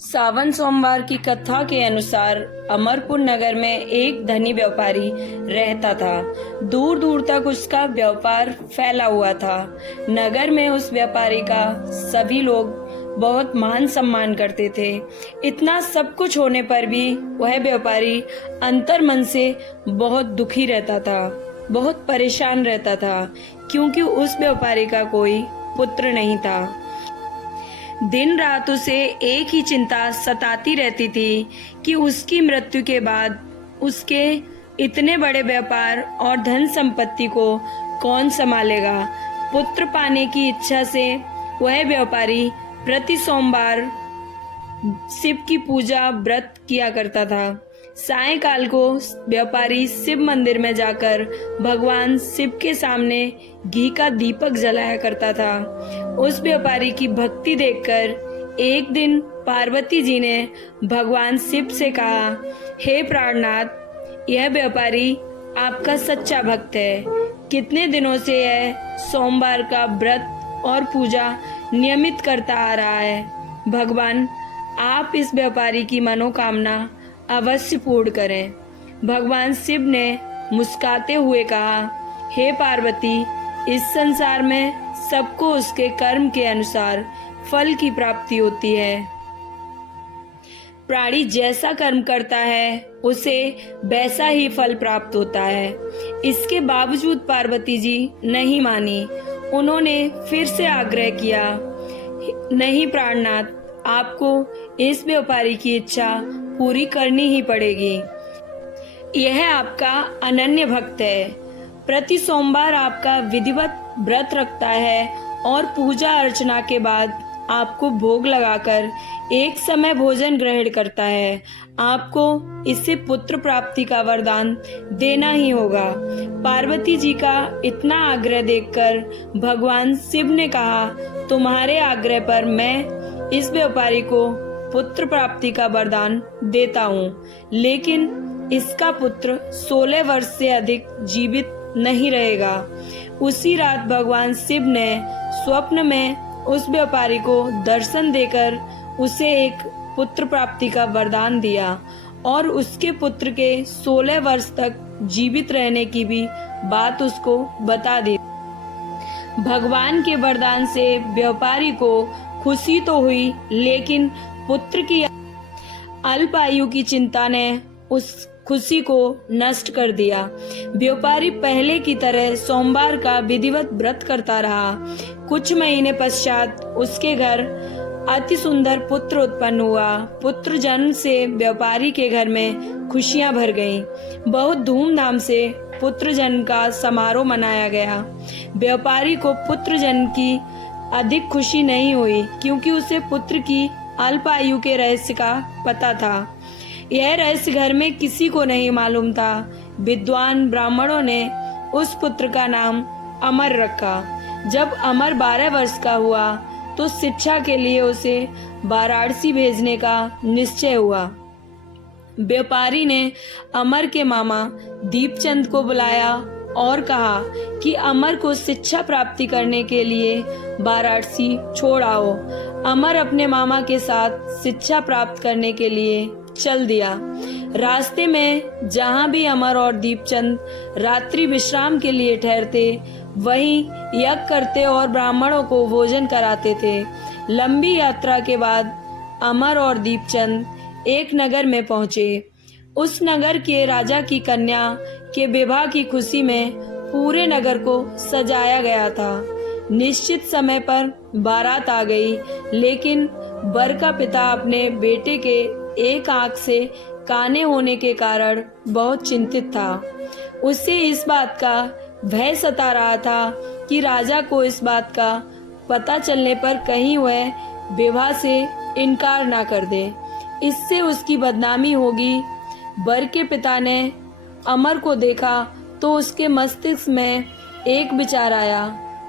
सावन सोमवार की कथा के अनुसार अमरपुर नगर में एक धनी व्यापारी रहता था। दूर दूर तक उसका व्यापार फैला हुआ था। नगर में उस व्यापारी का सभी लोग बहुत मान सम्मान करते थे। इतना सब कुछ होने पर भी वह व्यापारी अंतर मन से बहुत दुखी रहता था, बहुत परेशान रहता था, क्योंकि उस व्यापारी का कोई पुत्र नहीं था। दिन रात उसे एक ही चिंता सताती रहती थी कि उसकी मृत्यु के बाद उसके इतने बड़े व्यापार और धन संपत्ति को कौन संभालेगा। पुत्र पाने की इच्छा से वह व्यापारी प्रति सोमवार शिव की पूजा व्रत किया करता था। सायंकाल को व्यापारी शिव मंदिर में जाकर भगवान शिव के सामने घी का दीपक जलाया करता था। उस व्यापारी की भक्ति देखकर एक दिन पार्वती जी ने भगवान शिव से कहा, हे प्राणनाथ, यह व्यापारी आपका सच्चा भक्त है। कितने दिनों से यह सोमवार का व्रत और पूजा नियमित करता आ रहा है। भगवान, आप इस व्यापारी की मनोकामना अवश्य पूर्ण करें। भगवान शिव ने मुस्कुराते हुए कहा, हे पार्वती, इस संसार में सबको उसके कर्म के अनुसार फल की प्राप्ति होती है। प्राणी जैसा कर्म करता है उसे वैसा ही फल प्राप्त होता है। इसके बावजूद पार्वती जी नहीं मानी। उन्होंने फिर से आग्रह किया, नहीं प्राणनाथ, आपको इस व्यापारी की इच्छा पूरी करनी ही पड़ेगी। यह आपका अनन्य भक्त है, प्रति सोमवार आपका विधिवत व्रत रखता है और पूजा अर्चना के बाद आपको भोग लगाकर एक समय भोजन ग्रहण करता है। आपको इससे पुत्र प्राप्ति का वरदान देना ही होगा। पार्वती जी का इतना आग्रह देखकर भगवान शिव ने कहा, तुम्हारे आग्रह पर मैं इस व्यापारी को पुत्र प्राप्ति का वरदान देता हूँ, लेकिन इसका पुत्र 16 वर्ष से अधिक जीवित नहीं रहेगा। उसी रात भगवान शिव ने स्वप्न में उस व्यापारी को दर्शन देकर उसे एक पुत्र प्राप्ति का वरदान दिया और उसके पुत्र के 16 वर्ष तक जीवित रहने की भी बात उसको बता दी। भगवान के वरदान से व्यापारी को खुशी तो हुई, लेकिन पुत्र की अल्प आयु की चिंता ने उस खुशी को नष्ट कर दिया। व्यापारी पहले की तरह सोमवार का विधिवत व्रत करता रहा। कुछ महीने पश्चात उसके घर अति सुंदर पुत्र उत्पन्न हुआ। पुत्र जन्म से व्यापारी के घर में खुशियां भर गईं। बहुत धूमधाम से पुत्र जन्म का समारोह मनाया गया। व्यापारी को पुत्र जन्म की अधिक खुशी नहीं हुई, क्योंकि उसे पुत्र की अल्प आयु के रहस्य का पता था। यह रहस्य घर में किसी को नहीं मालूम था। विद्वान ब्राह्मणों ने उस पुत्र का नाम अमर रखा। जब अमर 12 वर्ष का हुआ तो शिक्षा के लिए उसे वाराणसी भेजने का निश्चय हुआ। व्यापारी ने अमर के मामा दीपचंद को बुलाया और कहा कि अमर को शिक्षा प्राप्ति करने के लिए वाराणसी छोड़ आओ। अमर अपने मामा के साथ शिक्षा प्राप्त करने के लिए चल दिया। रास्ते में जहाँ भी अमर और दीपचंद रात्रि विश्राम के लिए ठहरते, वहीं यज्ञ करते और ब्राह्मणों को भोजन कराते थे। लंबी यात्रा के बाद अमर और दीपचंद एक नगर में पहुँचे। उस नगर के राजा की कन्या के विवाह की खुशी में पूरे नगर को सजाया गया था। निश्चित समय पर बारात आ गई, लेकिन वर का पिता अपने बेटे के एक आंख से काने होने के कारण बहुत चिंतित था। उसे इस बात का भय सता रहा था कि राजा को इस बात का पता चलने पर कहीं वह विवाह से इनकार ना कर दे, इससे उसकी बदनामी होगी। वर के पिता ने अमर को देखा तो उसके मस्तिष्क में एक विचार आया।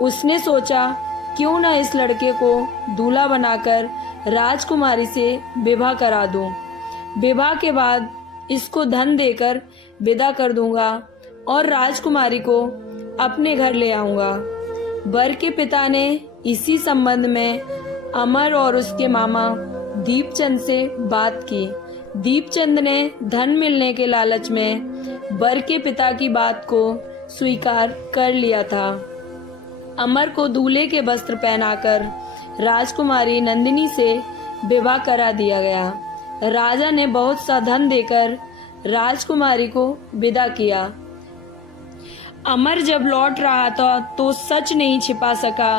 उसने सोचा, क्यों न इस लड़के को दूल्हा बनाकर राजकुमारी से विवाह करा दूं। विवाह के बाद इसको धन देकर विदा कर दूंगा और राजकुमारी को अपने घर ले आऊंगा। वर के पिता ने इसी संबंध में अमर और उसके मामा दीपचंद से बात की। दीपचंद ने धन मिलने के लालच में बर के पिता की बात को स्वीकार कर लिया था। अमर को दूल्हे के वस्त्र पहनाकर राजकुमारी नंदिनी से विवाह करा दिया गया। राजा ने बहुत सा धन देकर राजकुमारी को विदा किया। अमर जब लौट रहा था तो सच नहीं छिपा सका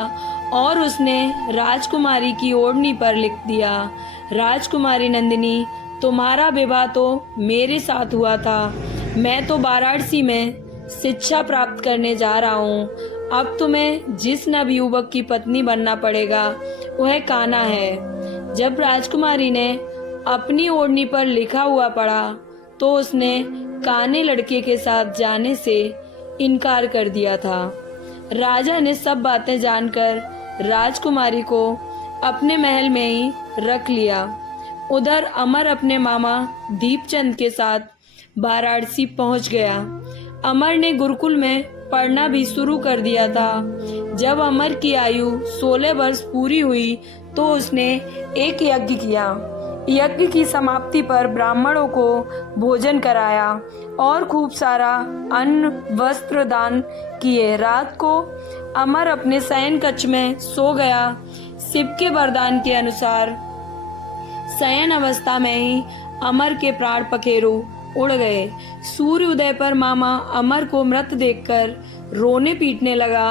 और उसने राजकुमारी की ओढ़नी पर लिख दिया, राजकुमारी नंदिनी, तुम्हारा विवाह तो मेरे साथ हुआ था। मैं तो वाराणसी में शिक्षा प्राप्त करने जा रहा हूँ। अब तुम्हें जिस नवयुवक की पत्नी बनना पड़ेगा वह कान्हा है। जब राजकुमारी ने अपनी ओढ़नी पर लिखा हुआ पढ़ा तो उसने काने लड़के के साथ जाने से इनकार कर दिया था। राजा ने सब बातें जानकर राजकुमारी को अपने महल में ही रख लिया। उधर अमर अपने मामा दीपचंद के साथ वाराणसी पहुंच गया। अमर ने गुरुकुल में पढ़ना भी शुरू कर दिया था। जब अमर की आयु 16 वर्ष पूरी हुई तो उसने एक यज्ञ किया। यज्ञ की समाप्ति पर ब्राह्मणों को भोजन कराया और खूब सारा अन्न वस्त्र दान किए। रात को अमर अपने शयन कक्ष में सो गया। शिव के वरदान के अनुसार शयन अवस्था में ही अमर के प्राण पखेरु उड़ गए। सूर्य उदय पर मामा अमर को मृत देखकर रोने पीटने लगा।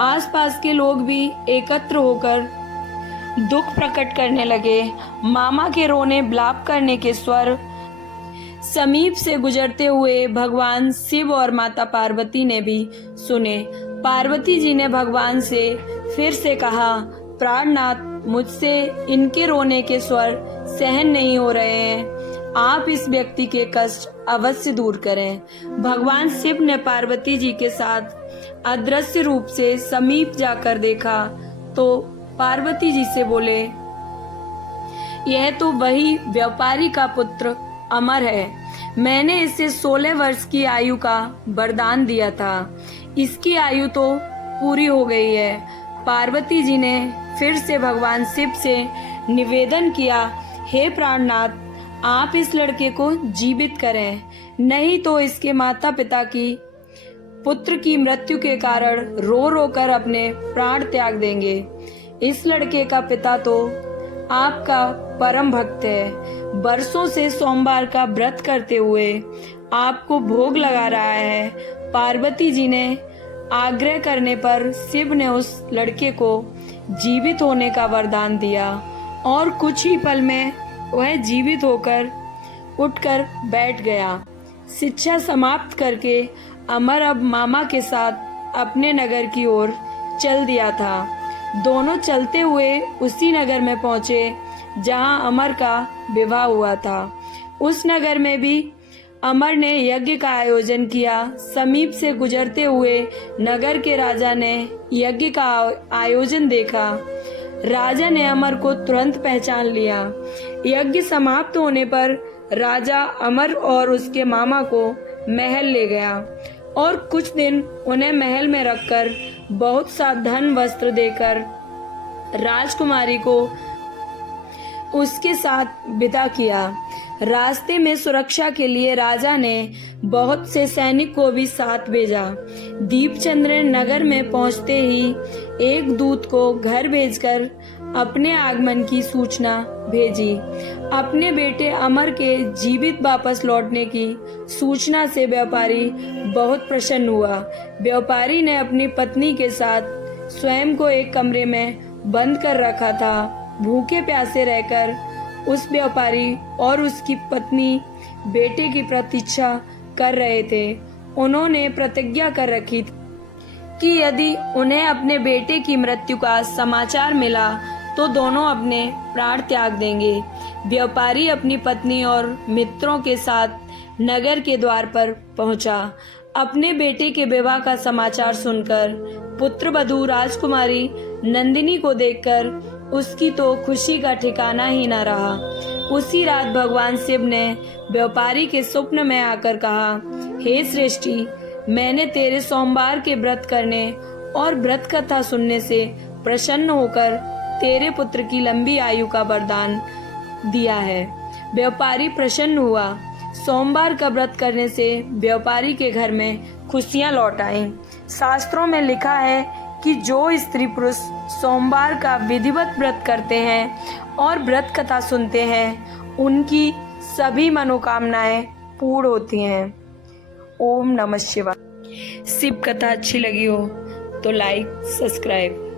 आसपास के लोग भी एकत्र होकर दुख प्रकट करने लगे। मामा के रोने विलाप करने के स्वर समीप से गुजरते हुए भगवान शिव और माता पार्वती ने भी सुने। पार्वती जी ने भगवान से फिर से कहा, प्राणनाथ, मुझसे इनके रोने के स्वर सहन नहीं हो रहे हैं। आप इस व्यक्ति के कष्ट अवश्य दूर करें। भगवान शिव ने पार्वती जी के साथ अदृश्य रूप से समीप जाकर देखा तो पार्वती जी से बोले, यह तो वही व्यापारी का पुत्र अमर है। मैंने इसे 16 वर्ष की आयु का वरदान दिया था। इसकी आयु तो पूरी हो गई है। पार्वती जी ने फिर से भगवान शिव से निवेदन किया, हे प्राणनाथ, आप इस लड़के को जीवित करें, नहीं तो इसके माता पिता की पुत्र की मृत्यु के कारण रो रो कर अपने प्राण त्याग देंगे। इस लड़के का पिता तो आपका परम भक्त है। बरसों से सोमवार का व्रत करते हुए आपको भोग लगा रहा है। पार्वती जी ने आग्रह करने पर शिव ने उस लड़के को जीवित होने का वरदान दिया और कुछ ही पल में वह जीवित होकर उठकर बैठ गया। शिक्षा समाप्त करके अमर अब मामा के साथ अपने नगर की ओर चल दिया था। दोनों चलते हुए उसी नगर में पहुंचे जहां अमर का विवाह हुआ था। उस नगर में भी अमर ने यज्ञ का आयोजन किया। समीप से गुजरते हुए नगर के राजा ने यज्ञ का आयोजन देखा। राजा ने अमर को तुरंत पहचान लिया। यज्ञ समाप्त होने पर राजा अमर और उसके मामा को महल ले गया और कुछ दिन उन्हें महल में रखकर बहुत सा धन वस्त्र देकर राजकुमारी को उसके साथ विदा किया। रास्ते में सुरक्षा के लिए राजा ने बहुत से सैनिक को भी साथ भेजा। दीपचंद ने नगर में पहुंचते ही एक दूत को घर भेजकर अपने आगमन की सूचना भेजी। अपने बेटे अमर के जीवित वापस लौटने की सूचना से व्यापारी बहुत प्रसन्न हुआ। व्यापारी ने अपनी पत्नी के साथ स्वयं को एक कमरे में बंद कर रखा था। भूखे प्यासे रहकर उस व्यापारी और उसकी पत्नी बेटे की प्रतीक्षा कर रहे थे। उन्होंने प्रतिज्ञा कर रखी थी कि यदि उन्हें अपने बेटे की मृत्यु का समाचार मिला तो दोनों अपने प्राण त्याग देंगे। व्यापारी अपनी पत्नी और मित्रों के साथ नगर के द्वार पर पहुंचा। अपने बेटे के विवाह का समाचार सुनकर पुत्रवधू राजकुमारी नंदिनी को देखकर उसकी तो खुशी का ठिकाना ही न रहा। उसी रात भगवान शिव ने व्यापारी के स्वप्न में आकर कहा, हे श्रेष्ठी, मैंने तेरे सोमवार के व्रत करने और व्रत कथा सुनने से प्रसन्न होकर तेरे पुत्र की लंबी आयु का वरदान दिया है। व्यापारी प्रसन्न हुआ। सोमवार का व्रत करने से व्यापारी के घर में खुशियां लौट आईं। शास्त्रों में लिखा है कि जो स्त्री पुरुष सोमवार का विधिवत व्रत करते हैं और व्रत कथा सुनते हैं उनकी सभी मनोकामनाएं पूर्ण होती हैं। ओम नमः शिवाय। शिव कथा अच्छी लगी हो तो लाइक सब्सक्राइब।